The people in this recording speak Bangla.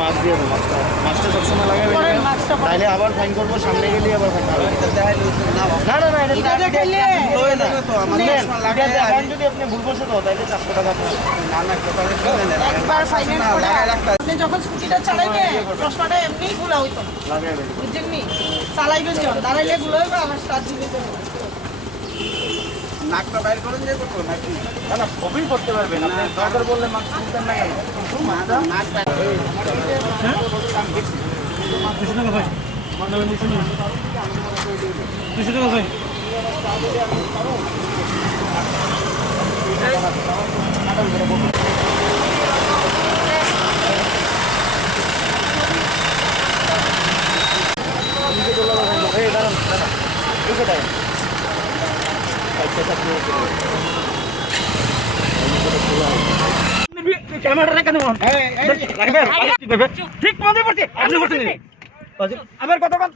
মাছ দিয়ে মাছটা সবসময় লাগাবে, তাহলে আবার ফাইন করবো, সামনে গেলে আবার ফাইন হবে। যদি আপনি ভুল বসে তো তাহলে 400 টাকা যখন স্কুটিটা চালাইবে প্রশ্নটা এমনি ভুলা হইতো বুঝছেন নি, চালাইবেন যখন দাঁড়াইলে ভুল হইবে আমার স্টার্ট দিবে নাকটা বাইর করেন যে করবো নাকি না সবই করতে পারবেন আপনি দরকার বললে মাছ শুনতেন না কেন নাক বাইর 200 টাকা ভাই 200 টাকা ভাই ক্যামেরাটা কেন ঠিক মনে পড়ছে আপনি বলছেন আবার কতক্ষণ